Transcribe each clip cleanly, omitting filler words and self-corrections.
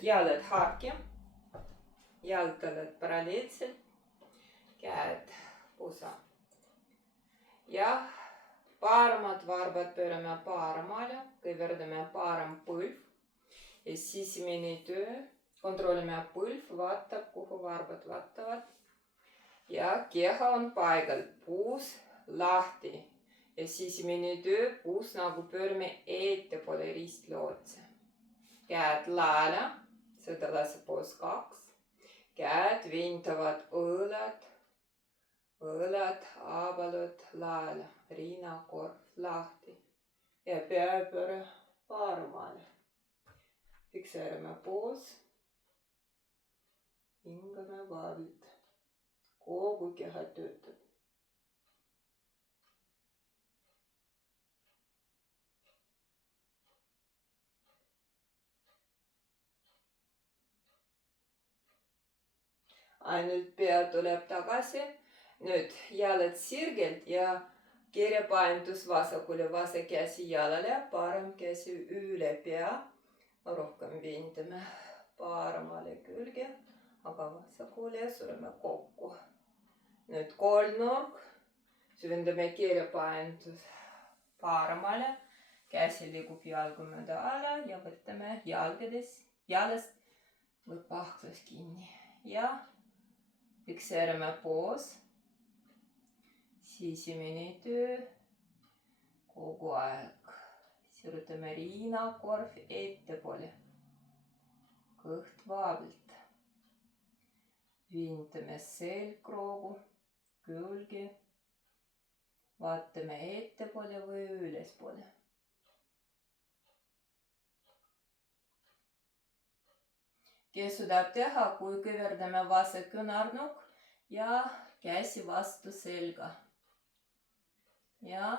Nüüd jalad harki, jalgtaled paralleelselt, käed pusa. Ja paremad varbad pöörame paremale, kõverdame parem põlv ja sisemine töö, kontrollime põlv, vaatab, kuhu varbad vaatavad. Ja keha on paigal, puus lahti ja sisemine töö, puus nagu pöörame ettepoole ristlootse. Käed laele, seda laseb poos 2. Käed vintavad õõlad, abalud laele, rinnakorv lahti ja peapööre paremale. Fikseerime poos, hingame vabalt, kogu keha töötab. Ainult pea tuleb tagasi. Nüüd jalad sirgelt ja kirjapaindus vasakule, vasak käsi jalale, parem käsi üle pea. Rohkem vindame paremale külge, aga vasakule sureme kokku. Nüüd kolmnurk, süvendame kirjapaindus paremale, käsi liigub jalgu mööda ala ja võtame jalast või pahklas kinni ja fikseerime poos. Sisemine töö kogu aeg. Sirutame rinnakorv ettepoole. Kõht vabalt. Vintame selgroogu, külgi. Vaatame ettepoole või ülespoole. Kes suudab teha, kui kõverdame vasak küünarnukk ja käsi vastu selga. Ja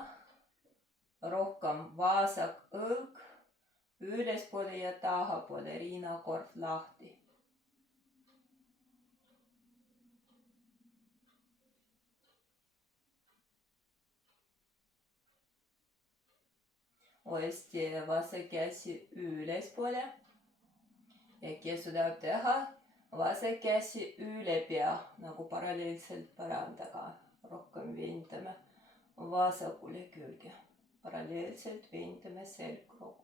rohkem vasak õlg ülespoole ja tahapoole, rinnakorv lahti. Uuesti vasak käsi ülespoole ja kes suudab teha, vasak käsi üle pea, nagu paralleelselt põrandaga. Rohkem vintame vasakule külge. Paralleelselt vintame selgroogu.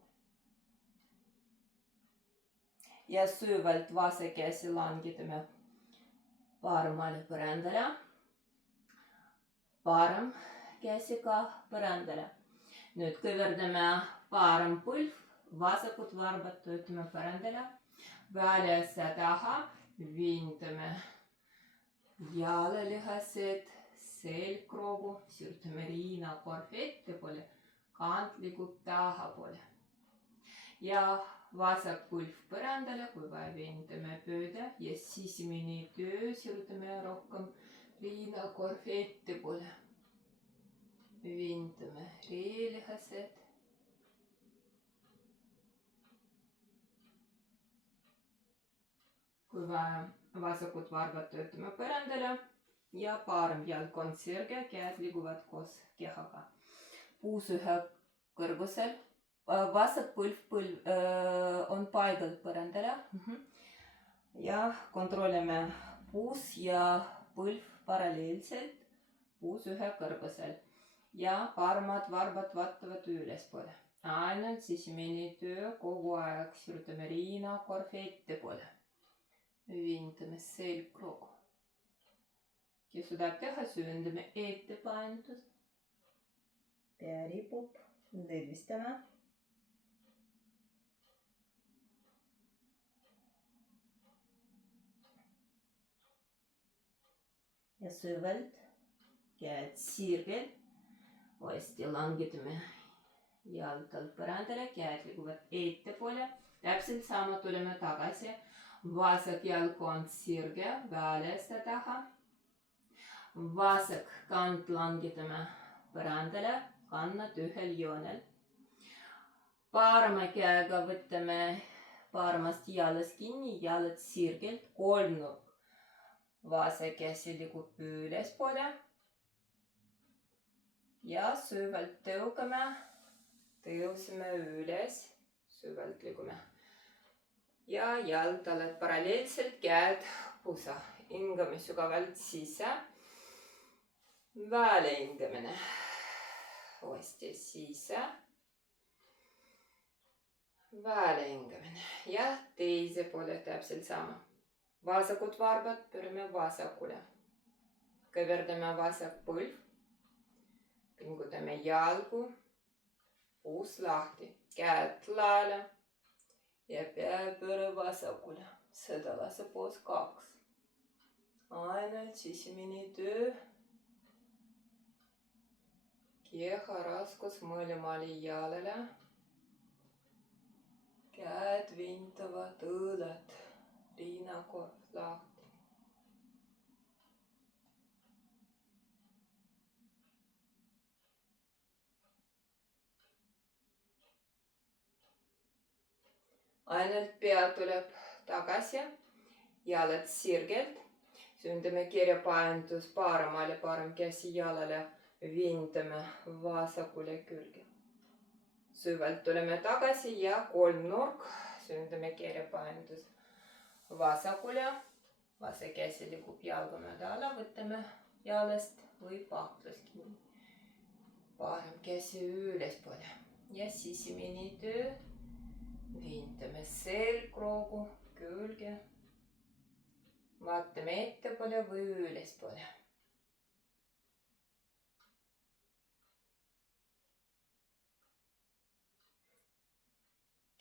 Ja süvalt vasak käsi langetame paremale põrandale. Parem käsi ka põrandale. Nüüd kõverdame parem põlv, vasakut varbad töötame põrandale. Väljas ja taha vintame jalalihased, selgroogu, sirutame rinnakorv ettepoole, kant liigub tahapoole. Ja vasak põlv põrandale, kui vaja vintame pööda ja sisemine töö, sirutame rohkem rinnakorv ettepoole. Vintame reelihased. Kui vaja vasakut varbad töötame põrandale ja parem jalg on sirge, käed liiguvad koos kehaga. Puus ühe kõrgusel, vasak põlv on paigal põrandale. Ja kontrollime puus ja põlv paralleelselt, puus ühe kõrgusel. Ja paremad varbad vaatavad ülespoole. Ainult sisemine töö kogu aeg, sirutame rinnakorv ettepoole. Vintame selgroogu. Kes suudab teha, süvendame ettepainutust. Pea ripub, lõdvistame. Ja süvalt, käed sirgelt. Uuesti langetame jalgtal põrandale, käed liiguvad ettepoole. Täpselt sama tuleme tagasi. Vasak jalg on sirge, väljas ja taha. Vasak kant langetame põrandale, kannad ühel joonel. Parema käega võtame paremast jalast kinni, jalad sirgelt, kolmnurk. Vasak käsi liigub ülespoole. Ja süvalt tõukame, tõuseme üles, süvalt liigume. Ja jalgtaled paralleelselt, käed pusa. Hingame sügavalt sisse. Välihingamine. Uuesti sisse. Välihingamine. Ja teise poole täpselt sama. Vasakud varbad pöörame vasakule. Kõverdame vasak põlv. Pingutame jalgu. Puus lahti. Käed laele. Ja pea pööre vasakule. Seda laseb koos 2. Ainult sisemine töö. Keha raskus mõlemale jalale. Käed vintavad õõled. Riinakorv lahti. Ainult pea tuleb tagasi. Jalad sirgelt. Sündame kirjapaindus paremale, parem käsi jalale. Vintame vasakule külge. Süvalt tuleme tagasi ja kolmnurk. Sündame kirjapaindus vasakule. Vasak käsi liigub jalga mööda alla. Võtame jalast või pahtlast kinni. Parem käsi ülespoole. Ja sisemine töö. Vintame selgroogu külge. Vaatame ettepoole või ülespoole.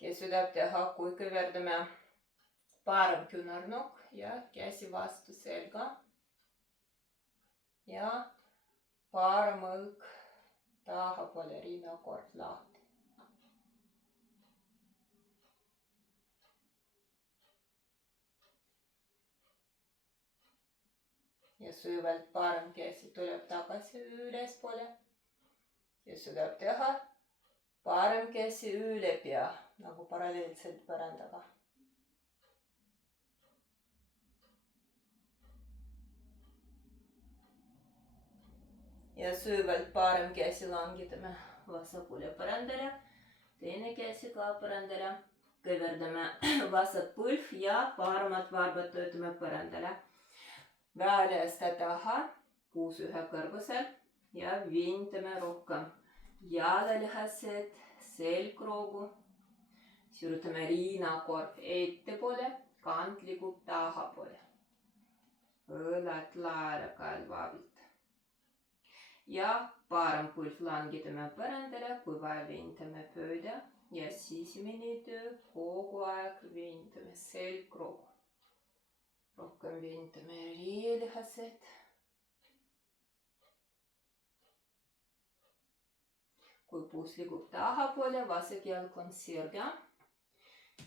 Kes suudab teha, kui kõverdame parem küünarnukk ja käsi vastu selga. Ja parem õlg tahapoole, riinakorv lahti. Ja süvalt parem käsi tuleb tagasi ülespoole. Ja suudab teha parem käsi üle pea, nagu paralleelselt põrandaga. Ja süvalt parem käsi langetame vasakule põrandale. Teine käsi ka põrandale. Kõverdame vasak põlv ja paremat varbad töötame põrandale. Väljasta taha, puus ühe kõrgusel ja vintame rohkem. Jalalihased, selgroogu. Sirutame riinakorv ettepoole, kand liigub tahapoole. Õlad laele kalvavilt. Ja parem põlv langetame põrandale, kui vaja vintame pööda. Ja sisemine töö kogu aeg vintame selgroogu. Rohkem vintame riielihased. Kui puus liigub tahapoole, vasak jalg on sirge.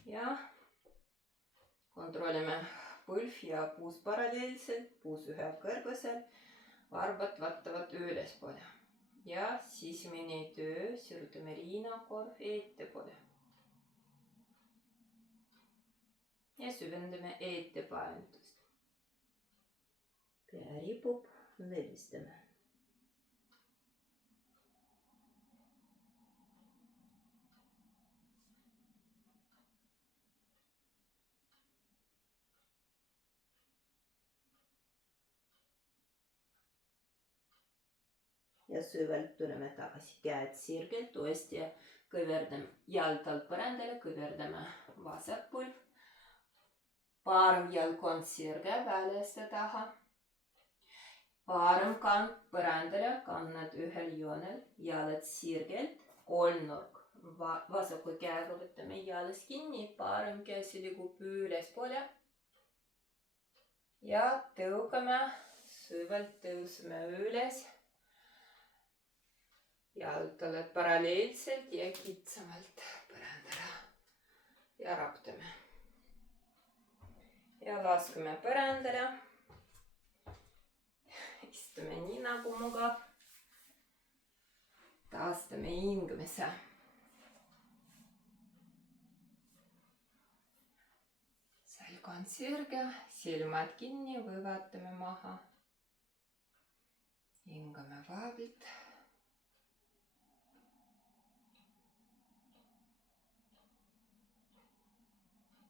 Ja kontrollime põlv ja puus paralleelselt, puus ühe kõrgusel. Varbad vaatavad ülespoole. Ja sisemine töö, sirutame riinakorv ettepoole. Ja süvendame ettepaindust. Pea ripub, lõdvistame. Ja süvalt tuleme tagasi, käed sirgelt, uuesti kõverdame jalgtalt põrandale, kõverdame vasak põlv. Parem jalg on sirge, väljasta taha. Parem kand põrandale, kannad ühel joonel, jalad sirgelt, kolmnurk. Vasaku käega võtame jalas kinni, parem käsi liigub ülespoole. Ja tõukame, süvalt tõuseme üles. Jalgtaled paralleelselt ja kitsamalt põrandale. Ja raptame. Ja laskame põrandale. Istume nii nagu mugav. Taastame hingamise. Selg on sirge, silmad kinni või vaatame maha. Hingame vaabilt.